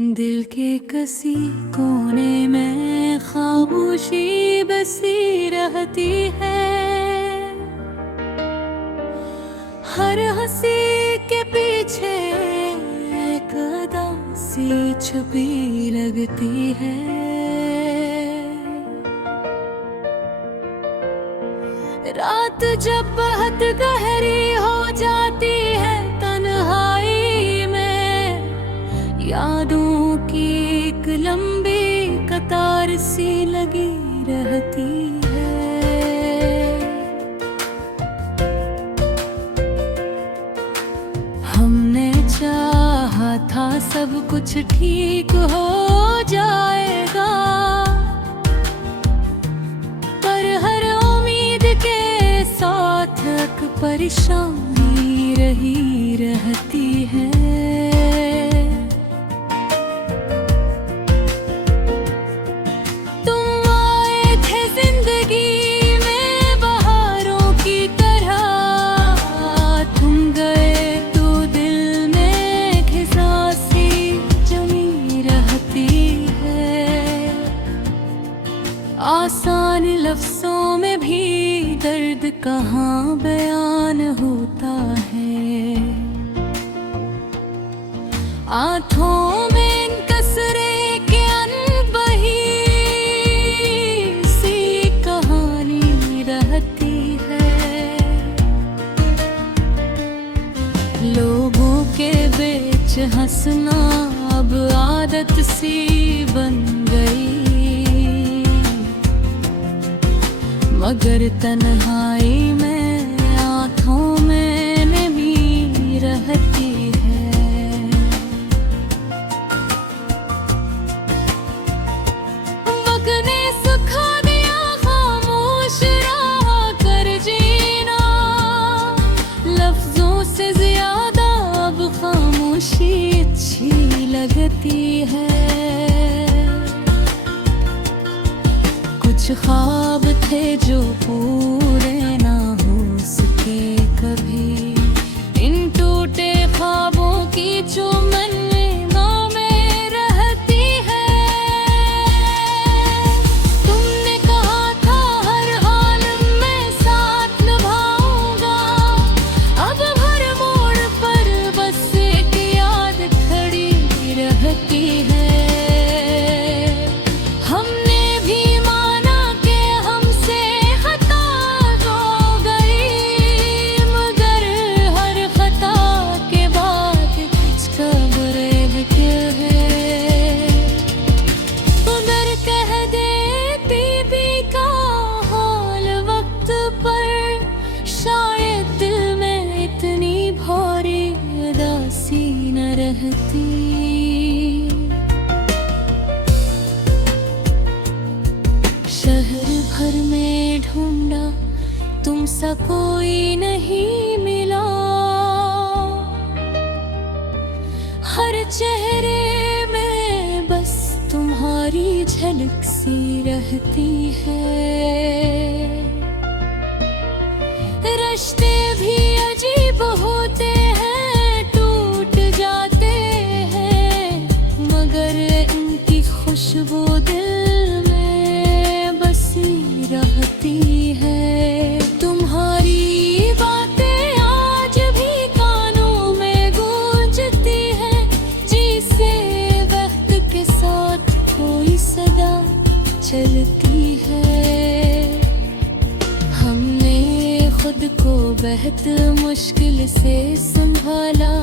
दिल के किसी कोने में खामोशी बसी रहती है। हर हंसी के पीछे एक अदा सी छुपी लगती है। रात जब बहुत गहरी हो जाती है, तन्हाई में यादों की एक लंबी कतार सी लगी रहती है। हमने चाहा था सब कुछ ठीक हो जाएगा, पर हर उम्मीद के साथ एक परेशानी रही रहती है। आसान लफ्ज़ों में भी दर्द कहाँ बयान होता है। आँखों में कसरे के अनबही सी कहानी रहती है। लोगों के बीच हंसना अब आदत सी बन गई, मगर तन्हाई में आँखों में नमी रहती है। वक्त ने सिखा दिया खामोश रहा कर जीना, लफ्जों से ज्यादा अब खामोशी अच्छी लगती है। कुछ ख्वाब थे जो पूरे ना हो सके कभी, इन टूटे ख्वाबों की जो मन में रहती है। तुमने कहा था हर हाल में साथ निभाऊंगा, अब हर मोड़ पर बस एक याद खड़ी रहती है। शहर भर में ढूंढा तुमसा कोई नहीं मिला, हर चेहरे में बस तुम्हारी झलक सी रहती है। रिश्ते भी अजीब होते हैं, टूट जाते हैं, मगर इनकी खुशबू दिल में बसी रहती है। तुम्हारी बातें आज भी कानों में गूंजती हैं, जिसे वक्त के साथ कोई सदा चलती है। हमने खुद को बहुत मुश्किल से संभाला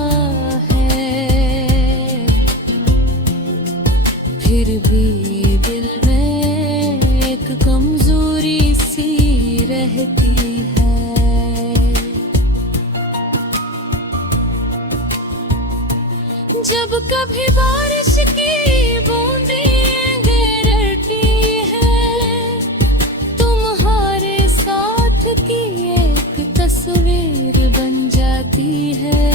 है, फिर भी दिल में एक कमजोरी सी रहती है। जब कभी बारिश की बूंदें गिरती हैं, तुम्हारे साथ की एक तस्वीर बन जाती है।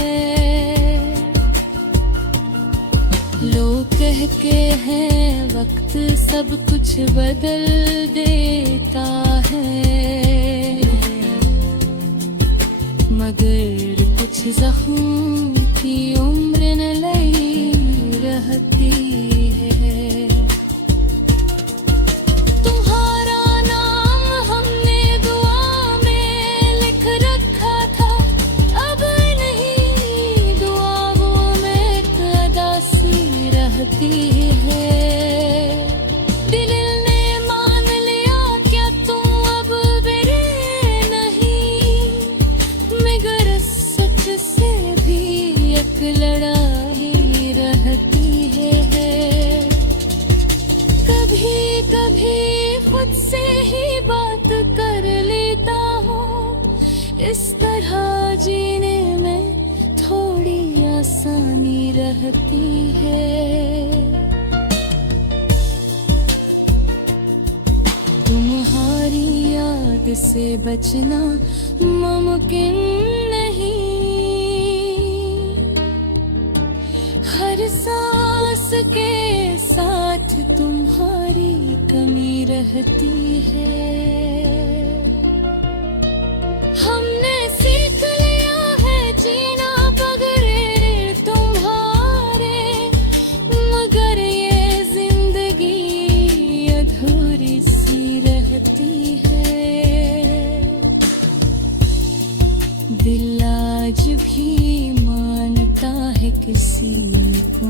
लोग कहते हैं वक्त सब कुछ बदल देता है, मगर कुछ जख्म की उम्र न लगी रह रहती है। तुम्हारा नाम हमने दुआ में लिख रखा था, अब नहीं दुआओं में कदा सी रहती है। दिल ने मान लिया क्या तुम अब मेरे नहीं, मगर सच से भी एक लड़ाई रहती है। कभी कभी खुद से ही बात कर लेता हूँ, इस तरह जीने में थोड़ी आसानी रहती है। तुम्हारी याद से बचना मुमकिन नहीं, हर सांस के साथ तुम्हारी कमी रहती है। हमने सीख लिया है जीना बगैर तुम्हारे, मगर ये जिंदगी अधूरी सी रहती है। दिल आज भी मानता है किसी को